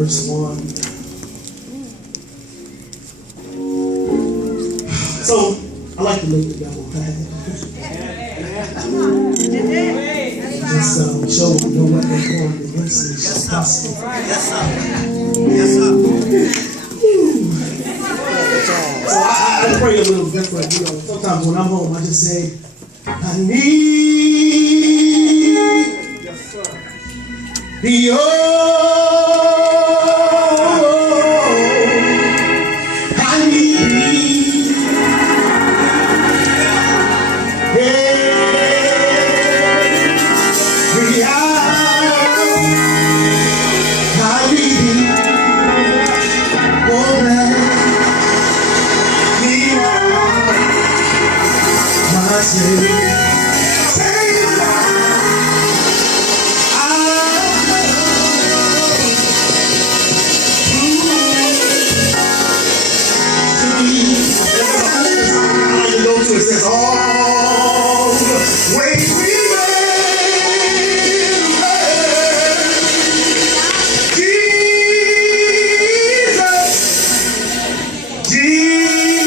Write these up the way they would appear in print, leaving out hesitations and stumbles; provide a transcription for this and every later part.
verse 1. So, I like to make the devil mad. Just show him no weapon formed against me shall prosper. Yes, sir. So I pray a little different. You know, sometimes when I'm home, I just say, I need the it says, always remember Jesus, Jesus,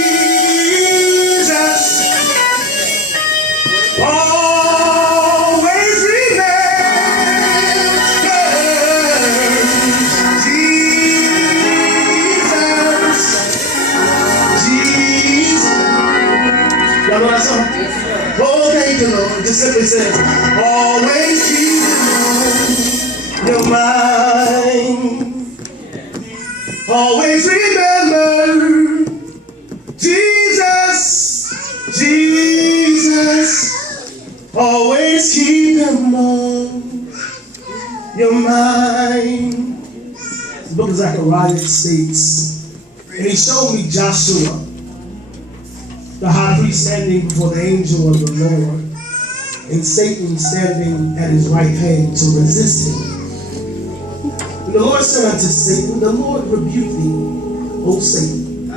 always remember Jesus. Y'all know that song? Oh, thank you, Lord. It just simply says, always keep your mind. Always remember Jesus, Jesus. Always keep him on your mind. The book of Zachariah states, and he showed me Joshua, the high priest standing before the angel of the Lord, and Satan standing at his right hand to resist him. And the Lord said unto Satan, the Lord rebuke thee, O Satan.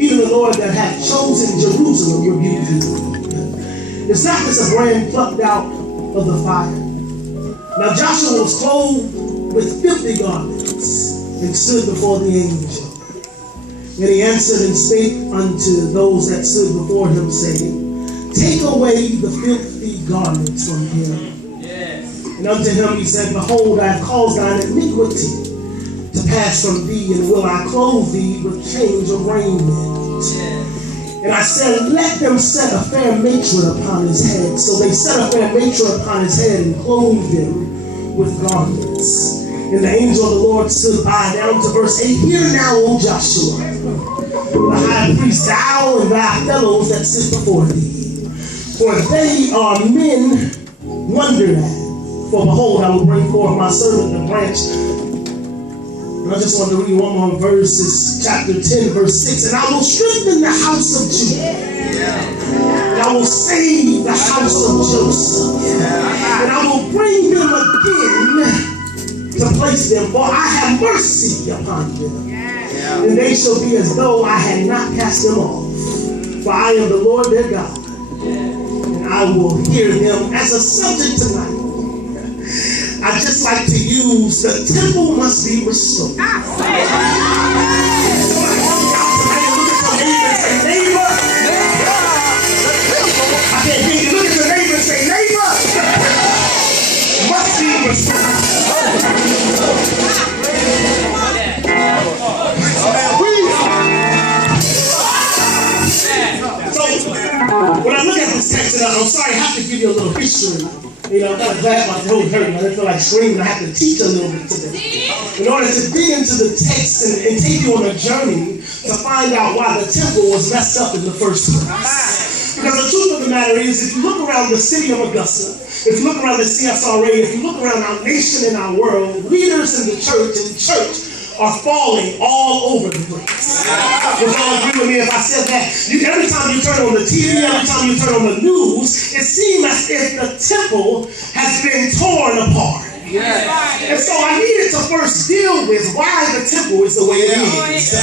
Even the Lord that hath chosen Jerusalem rebuke thee. It's not just a brand plucked out of the fire. Now Joshua was clothed with filthy garments and stood before the angel. And he answered and spake unto those that stood before him, saying, take away the filthy garments from him. Yes. And unto him he said, behold, I have caused thine iniquity to pass from thee, and will I clothe thee with change of raiment. Yes. And I said, let them set a fair matron upon his head. So they set a fair matron upon his head and clothed him with garments. And the angel of the Lord stood by. Down to verse 8. Hear now, O Joshua, the high priest, thou and thy fellows that sit before thee. For they are men wondered at. For behold, I will bring forth my servant the branch. And I just want to read one more verse. It's chapter 10, verse 6. And I will strengthen the house of Judah. And I will save the house of Joseph. And I will bring them again to place them, for I have mercy upon them. And they shall be as though I had not cast them off. For I am the Lord their God. And I will hear them as a subject tonight. I just like to use the temple must be restored. I can't hear you. Look at your neighbor and say, neighbor, must be restored. So, when I look at this text, and I'm sorry, I have to give you a little history. You know, I'm kind of glad my throat hurt. I didn't feel like screaming. I have to teach a little bit today. In order to dig into the text and take you on a journey to find out why the temple was messed up in the first place. Because the truth of the matter is, if you look around the city of Augusta, if you look around the CSRA, if you look around our nation and our world, leaders in the church are falling all over the place. Would y'all agree with me if I said that? Every time you turn on the TV, every time you turn on the news, it seems as if the temple has been torn apart. And so I needed to first deal with why the temple is the way it is.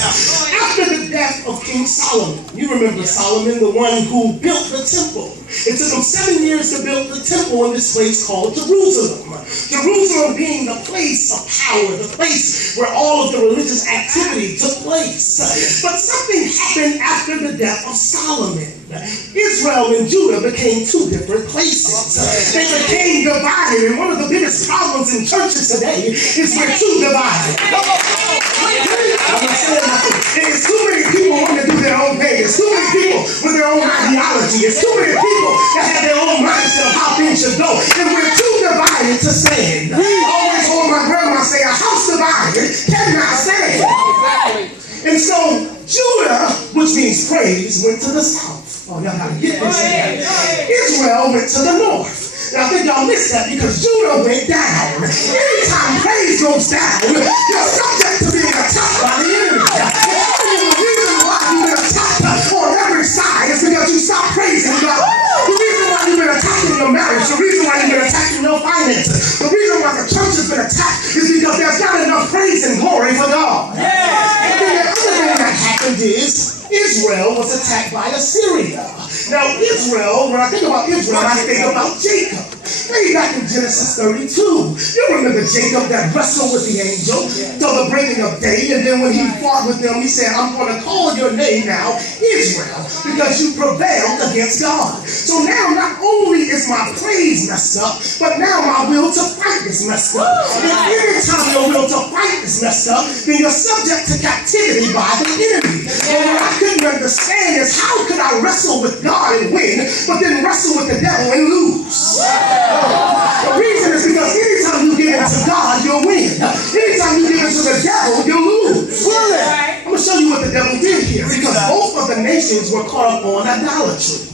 After the death of King Solomon, you remember Solomon, the one who built the temple. It took him 7 years to build the temple in this place called Jerusalem. Jerusalem being the place of power, the place where all of the religious activity took place. But something happened after the death of Solomon. Israel and Judah became two different places. They became divided, and one of the biggest problems in churches today is we're too divided. There's too many people wanting to do their own thing. There's too many people with their own ideology. There's too many people that have their own mindset of how things should go. And we're too divided to stand. I always heard my grandma say, a house divided cannot stand. And so Judah, which means praise, went to the south. Oh, y'all gotta get this. Israel went to the north. And I think y'all missed that because Judah went down. Anytime praise goes down, you're subject to being attacked by the enemy. The reason why you've been attacked on every side is because you stopped praising God. The reason why you've been attacking your marriage, the reason why you've been attacking your finances, the reason why the church has been attacked is because there's not enough praise and glory for God. And then the other thing that happened is Israel was attacked by Assyria. Now Israel, when I think about Israel, I think about Jacob. Way back in Genesis 32. You remember Jacob that wrestled with the angel till the breaking of day, and then when he fought with them, he said, I'm going to call your name now Israel, because you prevailed against God. So now not only is my praise messed up, but now my will to fight is messed up. And anytime your will to fight is messed up, then you're subject to captivity by the enemy. And what I couldn't understand is how could I wrestle with God and win, but then wrestle with the devil and lose? The reason is because anytime you give into God, you'll win. Anytime you give into the devil, you'll lose. I'm going to show you what the devil did here, because both of the nations were caught up on idolatry.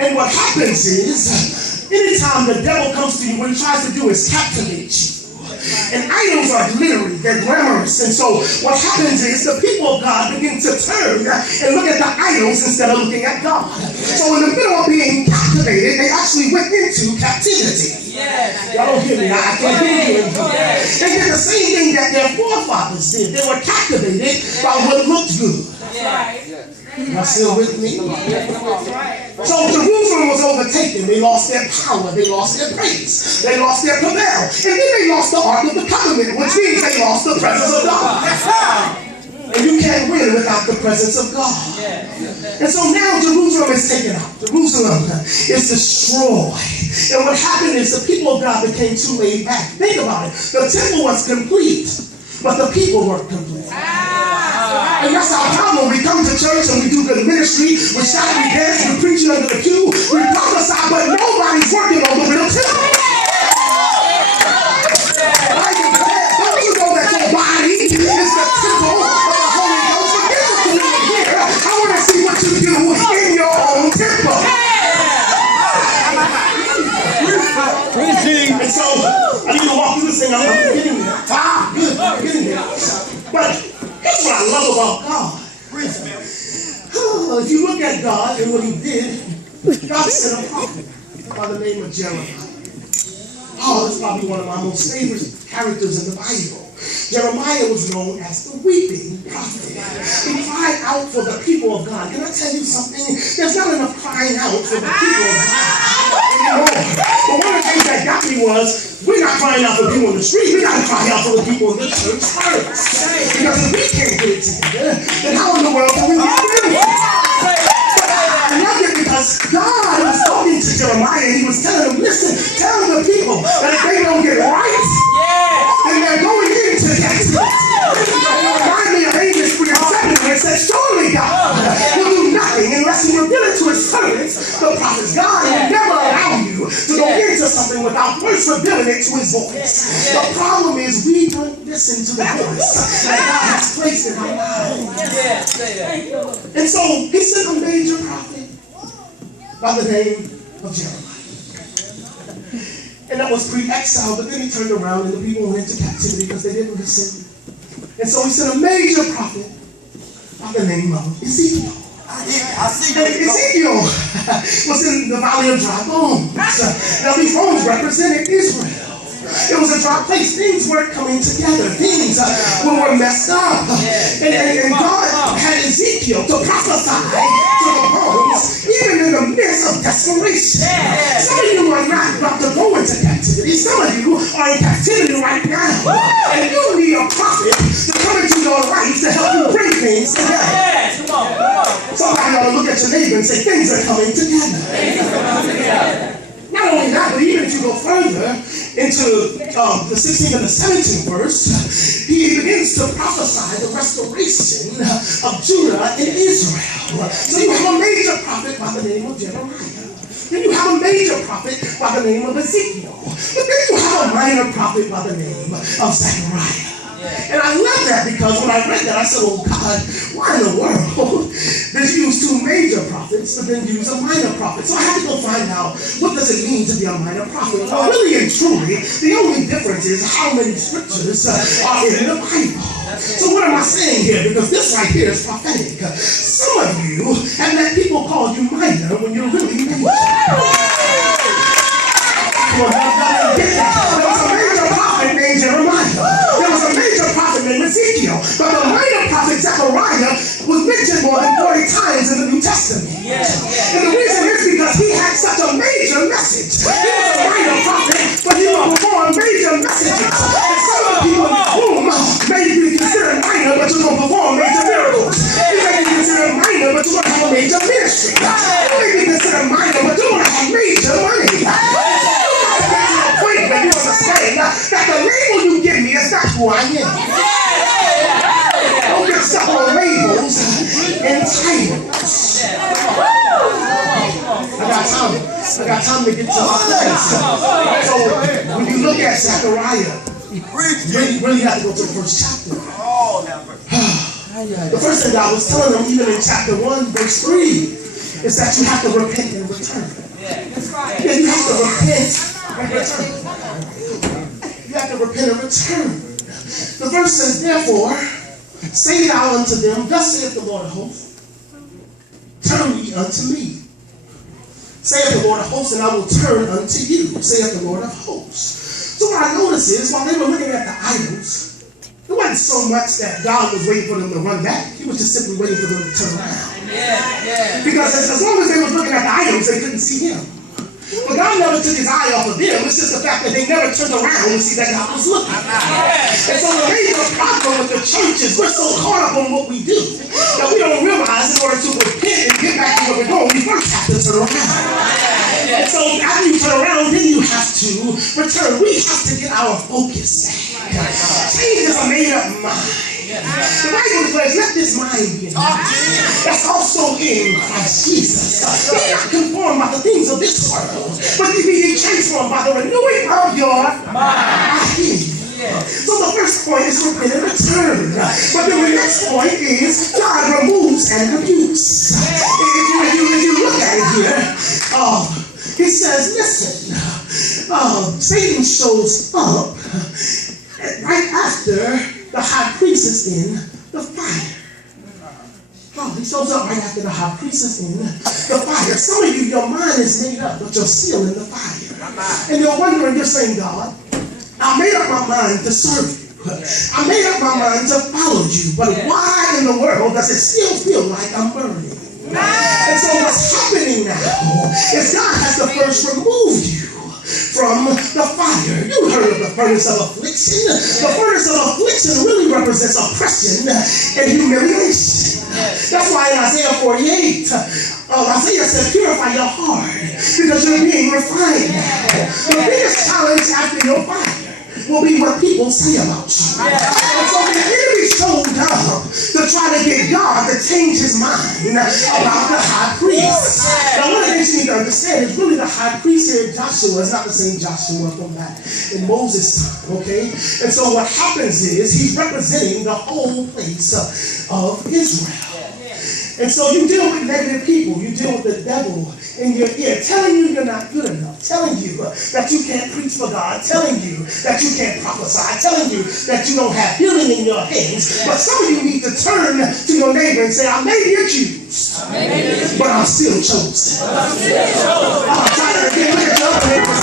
And what happens is, anytime the devil comes to you, what he tries to do is captivate you. And idols are glittery, they're glamorous. And so what happens is the people of God begin to turn and look at the idols instead of looking at God. So in the middle of being captivated, they actually went into captivity. Y'all don't hear me. I can't hear you. They did the same thing that their forefathers did. They were captivated by what looked good. Y'all still with me? So Jerusalem was overtaken. They lost their power. They lost their praise. They lost their prevail. And then they lost the Ark of the Covenant, which means they lost the presence of God. And you can't win without the presence of God. And so now Jerusalem is taken out. Jerusalem is destroyed. And what happened is the people of God became too laid back. Think about it. The temple was complete, but the people weren't complete. And that's our problem. We come to church and we do good ministry, we shout, we dance, we preach under the pew, we prophesy, but nobody's working on the real temple. Don't you know that your body is the temple of the Holy Ghost? Forget what you do here. I want to see what you do in your own temple. And so I need to walk through this thing. I'm getting there. Good. I'm getting there. But that's what I love about God. If you look at God and what he did, God sent a prophet by the name of Jeremiah. Oh, that's probably one of my most favorite characters in the Bible. Jeremiah was known as the weeping prophet. He cried out for the people of God. Can I tell you something? There's not enough crying out for the people of God anymore. But one of the things that got me was, we're not crying out for people in the street. We got to cry out for the people in the church first. Because if we can't get it together, then how in the world can we get it? I love it because God was talking to Jeremiah and he was telling them, listen, tell the people that if they don't get right, then they're going into captivity. It reminds me of Amos 3:7 where it says, surely God will do nothing unless he reveal it to his servants, the prophets. God will never allow you to go into something without first revealing it to his voice. The problem is we don't listen to the voice that God has placed in our lives. And so he sent a major prophet by the name of Jeremiah. And that was pre-exile, but then he turned around and the people went into captivity because they didn't listen. And so he sent a major prophet by the name of Ezekiel. And Ezekiel was in the valley of dry bones. Now these bones represented Israel. It was a dry place. Things weren't coming together. Things were messed up. And God had Ezekiel to prophesy to the bones, even in the midst of desperation. Some of you are not about to go into captivity. Some of you are in captivity right now. And you need a prophet to come into your life to help you bring things together. Somebody ought to look at your neighbor and say, things are coming together. Not only that, but even if you go further into the 16th and the 17th verse, he begins to prophesy the restoration of Judah and Israel. So you have a major prophet by the name of Jeremiah. Then you have a major prophet by the name of Ezekiel. But then you have a minor prophet by the name of Zachariah. And I love that because when I read that, I said, oh God, why in the world did you use two major prophets but then use a minor prophet? So I had to go find out, what does it mean to be a minor prophet? Well, really and truly, the only difference is how many scriptures are in the Bible. So what am I saying here? Because this right here is prophetic. Some of you have let people call you minor when you're really major. There was a major prophet named Jeremiah. There was a major prophet named Ezekiel. But the minor prophet Zachariah was mentioned more than 40 times in the New Testament. And the reason is because he had such a major message. He was a minor prophet, but he would perform major messages. And some of the people in this room may be considered minor, but you're going to perform major miracles. You may be considered minor, but you're going to have a major ministry. You may be considered minor, but you're going to have major money. You understand that the label you give me is not who I am. Don't get stuck on labels and titles. I got time to get to my place. So when you look at Zachariah, you really have to go to the first chapter. The first thing God was telling them, even in chapter 1, verse 3, is that you have to repent and return. Yeah, you have to repent and return. You have to repent and return. The verse says, therefore, say thou unto them, thus saith the Lord of hosts, turn ye unto me. Saith the Lord of hosts, and I will turn unto you, saith the Lord of hosts. So what I notice is, while they were looking at the idols, it wasn't so much that God was waiting for them to run back. He was just simply waiting for them to turn around. Because as long as they were looking at the idols, they couldn't see him. But God never took his eye off of them. It's just the fact that they never turned around and see that God was looking. And so the major problem with the church is we're so caught up on what we do that we don't realize in order to repent and get back to where we're going, we first have to turn around. And so after you turn around, then you have to return. We have to get our focus back. Change is a made-up mind. The Bible declares, let this mind be in you. That's also in Christ Jesus. Be not conformed by the things of this world, but be transformed by the renewing of your mind. So the first point is repent and return. But then the next point is God removes and rebukes. If you look at it here, he says, listen, Satan shows up right after the high priest is in the fire. He shows up right after the high priest is in the fire. Some of you, your mind is made up, but you're still in the fire. And you're wondering, you're saying, God, I made up my mind to serve you. I made up my mind to follow you. But why in the world does it still feel like I'm burning? And so what's happening now is God has to first remove you from the fire. You heard of the furnace of affliction. The furnace of affliction really represents oppression and humiliation. That's why in Isaiah 48, Isaiah said, purify your heart because you're being refined now. The biggest challenge after your fire will be what people say about you. And so the enemy showed up to try to get God to change his mind about the high priest. Now one of the things you need to understand is really the high priest here, Joshua, is not the same Joshua from back in Moses' time, okay? And so what happens is he's representing the whole place of Israel. And so you deal with negative people. You deal with the devil in your ear, telling you you're not good enough, telling you that you can't preach for God, telling you that you can't prophesy, telling you that you don't have healing in your hands. But some of you need to turn to your neighbor and say, I may be accused, but I'm still chosen. I'm trying to get rid of the other neighbor.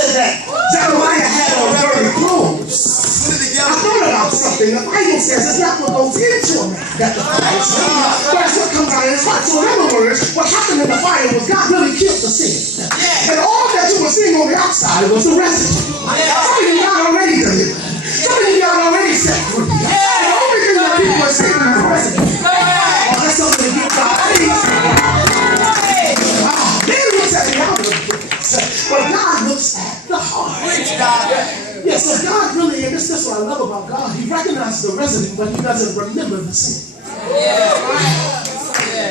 said that Zachariah had on dirty clothes, I thought about something. The Bible says it's not what goes into a man that defiles him, but it's what comes out of his heart. So in other words, what happened in the fire was God really killed the sin. And all that you were seeing on the outside was the residue. Some of you got already delivered. Some of you got already set free. And the only thing that people are seeing is the residue. Oh, that's something to give God praise. Man looks at the outward appearance, but God looks at the heart. Yeah, so God really, and this is what I love about God, he recognizes the residue, but he doesn't remember the sin.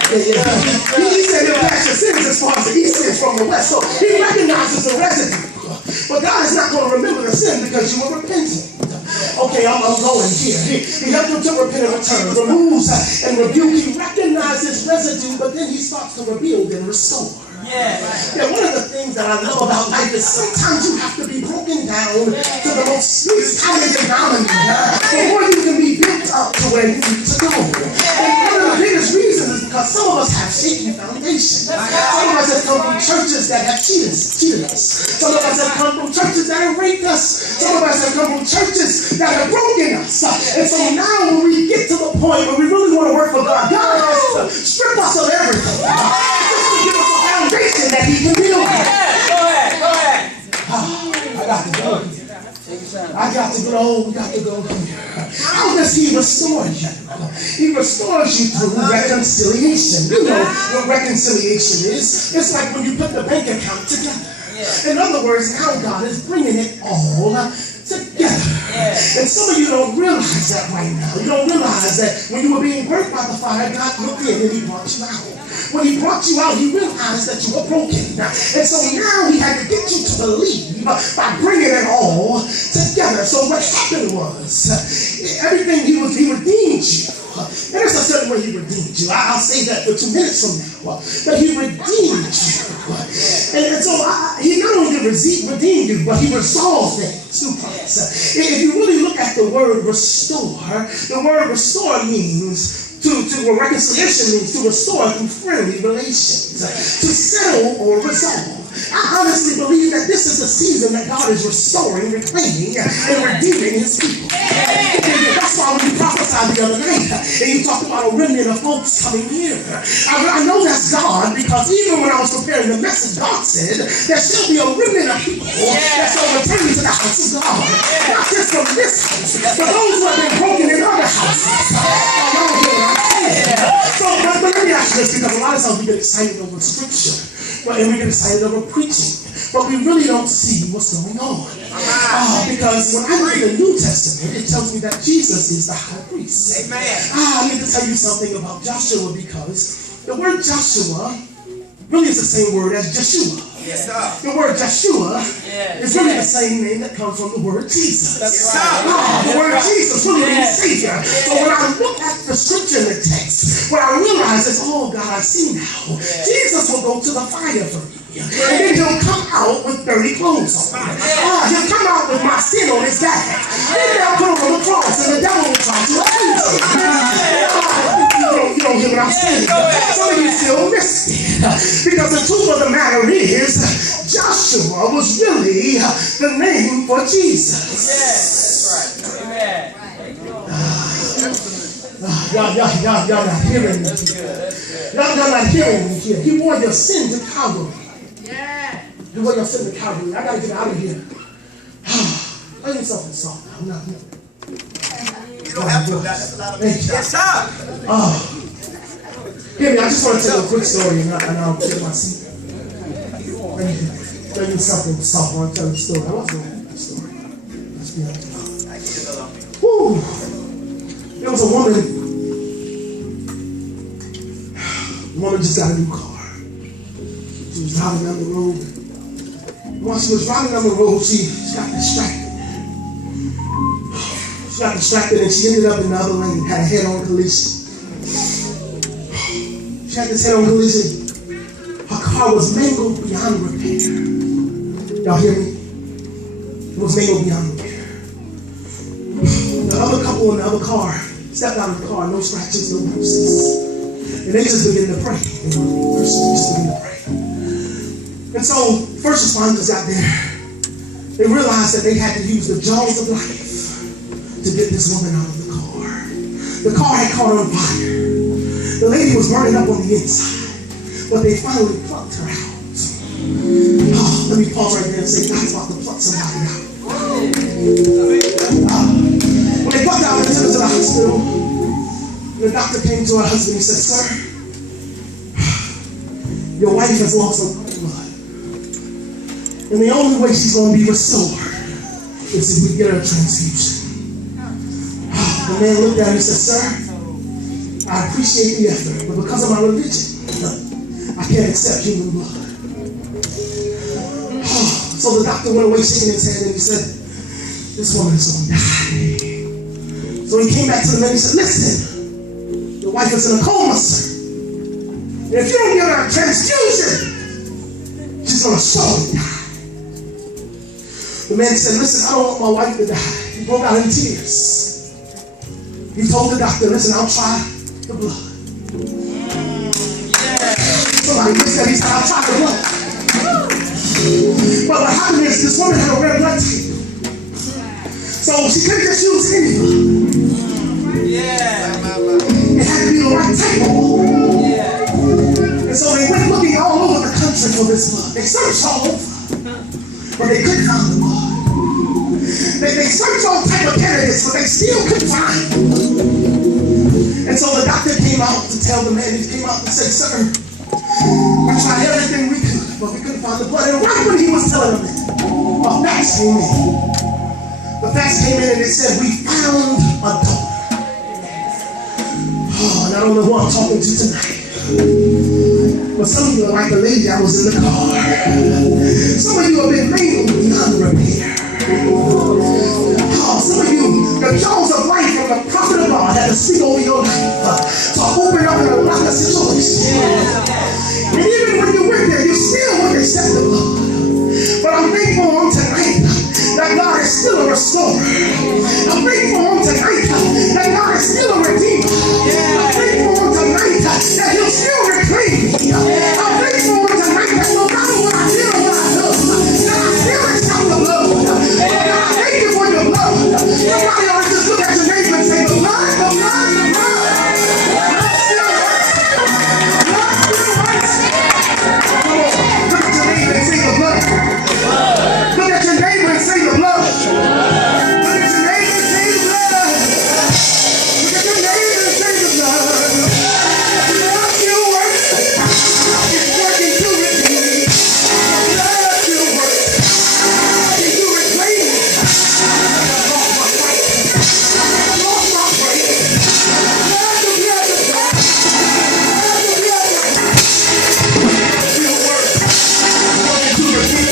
He said he'll cast your sins as far as the east is from the west. So he recognizes the residue. But God is not going to remember the sin because you were repentant. Okay, I'm going here. He helped him to repent and return, removes and rebuke. He recognizes residue, but then he starts to rebuild and restore. Yeah, one of the things that I love about life is sometimes you have to be broken down to the most least common denominator before you can be built up to where you need to go. And one of the biggest reasons is because some of us have shaky foundation. Some of us have come from churches that have cheated us. Some of us have come from churches that have raped us. Some of us have come from churches that have broken us. And so now when we get to the point where we really want to work for God, God has to strip us of everything. Just to give us a foundation that he can build. Go ahead. I got to go. I got to go. We got to go here. How does he restore you? He restores you through reconciliation. You know what reconciliation is. It's like when you put the bank account together. In other words, now God is bringing it all together. And some of you don't realize that right now. You don't realize that when you were being burnt by the fire, God looked in and he brought you out. When he brought you out, he realized that you were broken. And so now he had to get you to believe by bringing it all together. So what happened was, everything he redeemed you. And there's a certain way he redeemed you. I'll say that for 2 minutes from now. But he redeemed you. And so he not only did redeem you, but he resolved things through Christ. If you really look at the word restore, the word restore means reconciliation means to restore through friendly relations, to settle or resolve. I honestly believe that this is the season that God is restoring, reclaiming, and redeeming his people. That's why when you prophesied the other night, and you talked about a remnant of folks coming here, I know that's God, because even when I was preparing the message, God said there shall be a remnant of people that shall return to the house of God. Not just from this house, but those who have been broken in other houses. So let me ask you this, because a lot of times we get excited over scripture, and we get excited over preaching, but we really don't see what's going on. Because when I read the New Testament, it tells me that Jesus is the high priest. Amen. I need to tell you something about Joshua, because the word Joshua really is the same word as Joshua. Yes, sir. The word Joshua is really the same name that comes from the word Jesus. Yes, the word Jesus really means Savior. So when I look at the scripture in the text, what I realize is, oh God, I see now. Jesus will go to the fire for me. And then he'll come out with dirty clothes on. He'll come out with my sin on his back. Then they'll put him on the cross, and the devil will try to accuse him. You don't hear what I'm saying. Some of you still missed it. Because the truth of the matter is, Joshua was really the name for Jesus. Yes, that's right. Amen. Y'all not hearing me. Y'all not hearing me here. He wore your sin to Calvary. Yeah. He wore your sin to Calvary. I gotta get out of here. I need something soft now. You don't have to. That's a lot of things. Yes, sir. Hear me, I just want to tell you a quick story and I'll take my seat. Let me tell you something soft. I want to tell you a story. I want to tell you a story. Let's be honest. Woo! There was a woman. The woman just got a new car. She was driving down the road. While she was driving down the road, she got distracted. She got distracted and she ended up in the other lane, had a head-on collision. She had this head-on collision. Her car was mangled beyond repair. Y'all hear me? It was mangled beyond repair. The other couple in the other car stepped out of the car, no scratches, no bruises. And they just began to pray. They just began to pray. And so first responders got there. They realized that they had to use the jaws of life to get this woman out of the car. The car had caught on fire. The lady was burning up on the inside, but they finally plucked her out. Oh, let me pause right there and say, God's about to pluck somebody out. When they plucked out and took her to the hospital, the doctor came to her husband and said, sir, your wife has lost a lot of blood. And the only way she's going to be restored is if we get her a transfusion. The man looked at her and said, sir, I appreciate the effort, but because of my religion, I can't accept human blood. So the doctor went away shaking his head and he said, this woman is going to die. So he came back to the man and he said, listen, your wife is in a coma, sir. And if you don't give her a transfusion, she's going to surely die. The man said, listen, I don't want my wife to die. He broke out in tears. He told the doctor, listen, I'll try the blood. Somebody said, he said, I'll try the blood. But what happened is this woman had a red blood type. So she couldn't just use any blood. It had to be the right type of blood. And so they went looking all over the country for this blood. They searched all over, but they couldn't find the blood. They searched all type of candidates, but they still couldn't find it. And so the doctor came out to tell the man, he came out and said, sir, we tried everything we could, but we couldn't find the blood. And right when he was telling them that, a fax came in. The fax came in and it said, we found a donor. Oh, and I don't know who I'm talking to tonight. But some of you are like the lady I was in the car. Some of you have been made beyond repair. Oh, some of you, the jaws of life from the prophet of God had to speak over your life to open up and unlock a situation. And even when you went there, you still wouldn't accept the Lord. But I'm thankful on tonight that God is still a restorer. I'm thankful on tonight that God is still a redeemer. I'm thankful on tonight that He'll still reclaim me. I'm thankful on tonight that no matter what I did or what I do, that I still accept the Lord. God, I thank you for your love. Somebody ought to just look at your neighbor and say, the blood, the blood, the blood. Look at your neighbor and say the blood. Look at your neighbor and say the blood. Look at your neighbor and say the blood. The blood still works. It's working to redeem me. The blood still works. It's to reclaim me. I lost my fight. I lost my praise. The blood, the blood, the blood. Still works. Working to redeem me.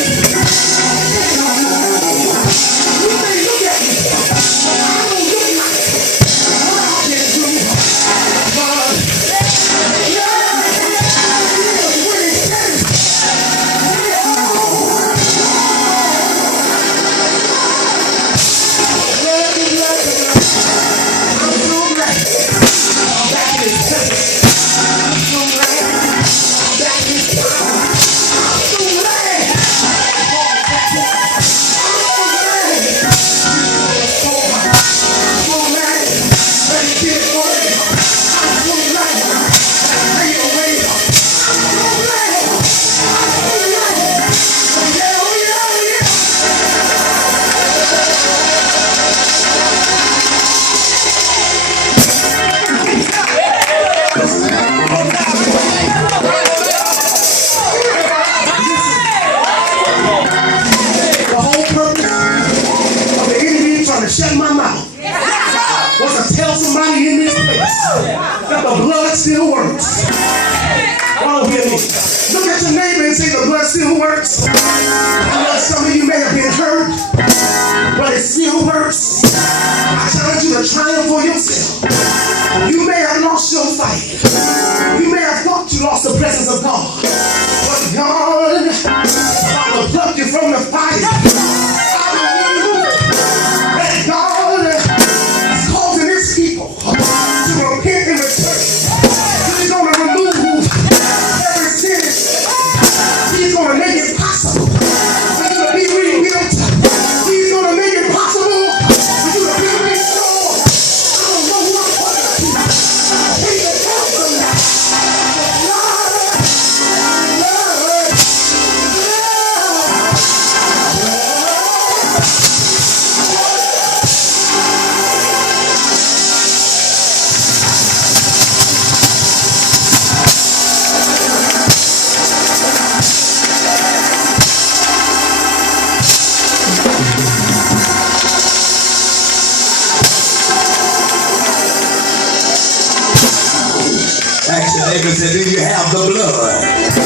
Shut my mouth. Was to tell somebody in this place that the blood still works. Oh, hear me. Look at your neighbor and say the blood still works. I know some of you may have been hurt, but it still works. I challenge you to triumph for yourself. You may have lost your fight. You may have thought you lost the presence of God, but God will pluck you from the fire. God is causing His people to repent and return to neighbor and say, do you have the blood?